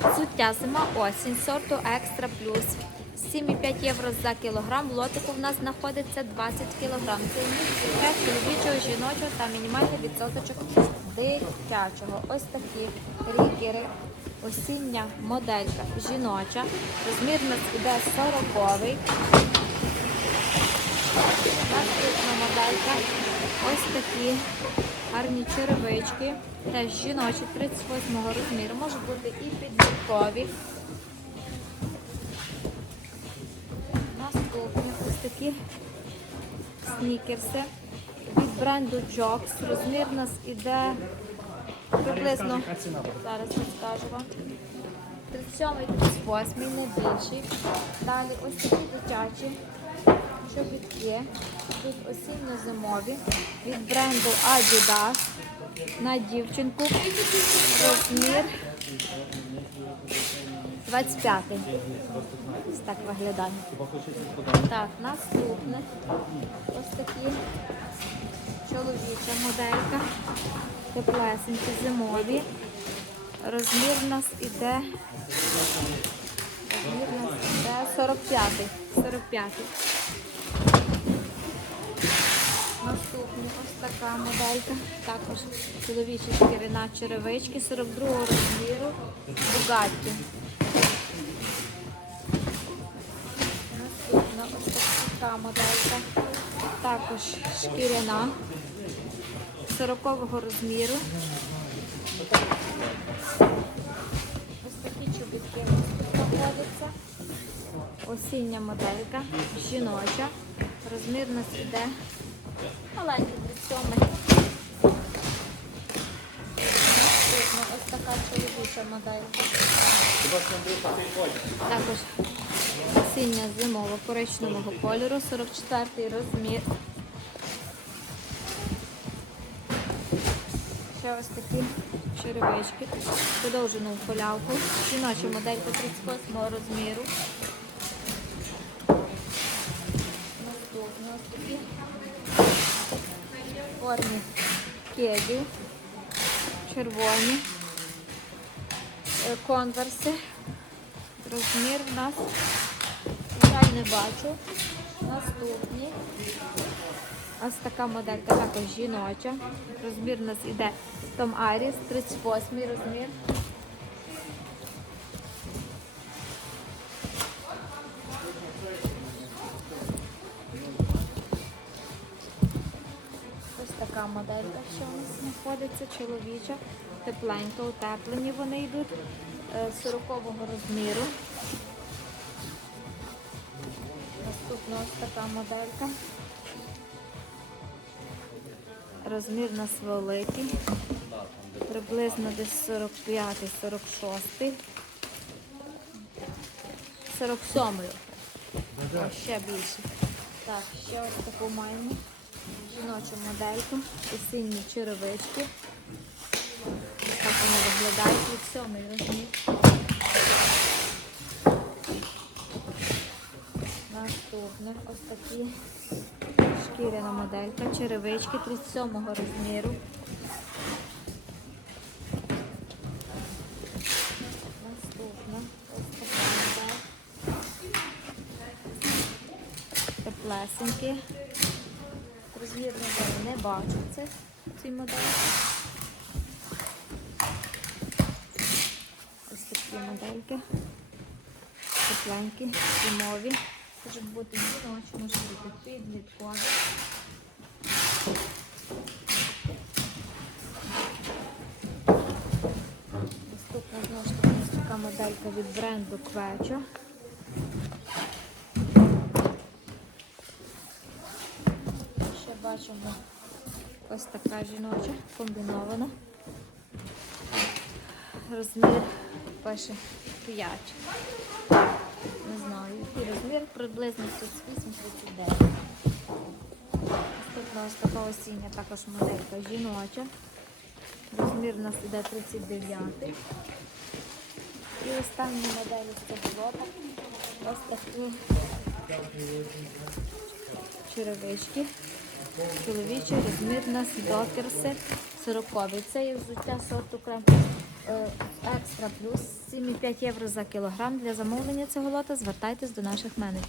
Взуття зима осінь сорту Екстра Плюс. 7,5 євро за кілограм. В лотику в нас знаходиться 20 кілограм. Це мікс чоловічого, жіночого та мінімальний відсоточок дитячого. Ось такі рікери. Осіння моделька жіноча. Розмір у нас іде 40-й. Наступна моделька. Ось такі гарні черевички. Теж жіночі 38-го розміру. Можуть бути і підліткові. Наступні ось такі снікерси від бренду Jocks. Розмір у нас іде приблизно, зараз розкажу вам. 37 38 не більший. Далі ось такі дитячі чобітки. Тут осінньо-зимові від бренду Adidas на дівчинку. Розмір 25. Ось так виглядає. Так, наступне. Ось такі чоловіча моделька. Теплесенькі, зимові. Розмір у нас іде. Розмір у нас іде 45. 45. Така моделька. Також чоловічі шкірина черевички 42-го розміру. Бугатті. Наступна ось така моделька. Також шкіряна 40 розміру. Ось такі чобітки у нас знаходяться. Осіння моделька, жіноча. Розмір у нас іде маленький чоловіча моделька. Також осіння зимова коричневого кольору, 44-й розмір. Ще ось такі черевички, подовжену полявку. Жіноча моделька 38 розміру. Наступні ось такі формі кедів, червоні, конверси. Розмір у нас, на жаль, не бачу. Наступні. Ось така моделька також жіноча. Розмір у нас іде Том Айріс, 38 розмір. Ось така моделька, що у нас знаходиться, чоловіча, тепленька, утеплені вони йдуть е, 40-го розміру. Наступна ось така моделька. Розмір нас великий. Приблизно десь 45-46. 47 О, ще більше. Так, ще ось таку маємо. Жіночу модельку. Осінні черевички. Так вони виглядають від сьомий розмір. Наступне ось такі шкіряна моделька, черевички 37 розміру. Наступна ось така модель. Теплесенькі. Розмір моделі не бачу це ці моделі. Ось такі модельки. Тепленькі, зимові. Можуть бути жіночі, можуть бути підліткові. Наступна знову ж таки така моделька від бренду Квечо. Ще бачимо ось така жіноча, комбінована. Розмір пише 5. Не знаю, який розмір, приблизно 38-39. Наступна ось така осіння, також моделька жіноча. Розмір у нас іде 39. І останні моделі з цього. Ось такі черевички. Чоловічий розмір у нас докерси 40. Це є взуття сорту крем екстра плюс 7,5 євро за кілограм. Для замовлення цього лота звертайтесь до наших менеджерів.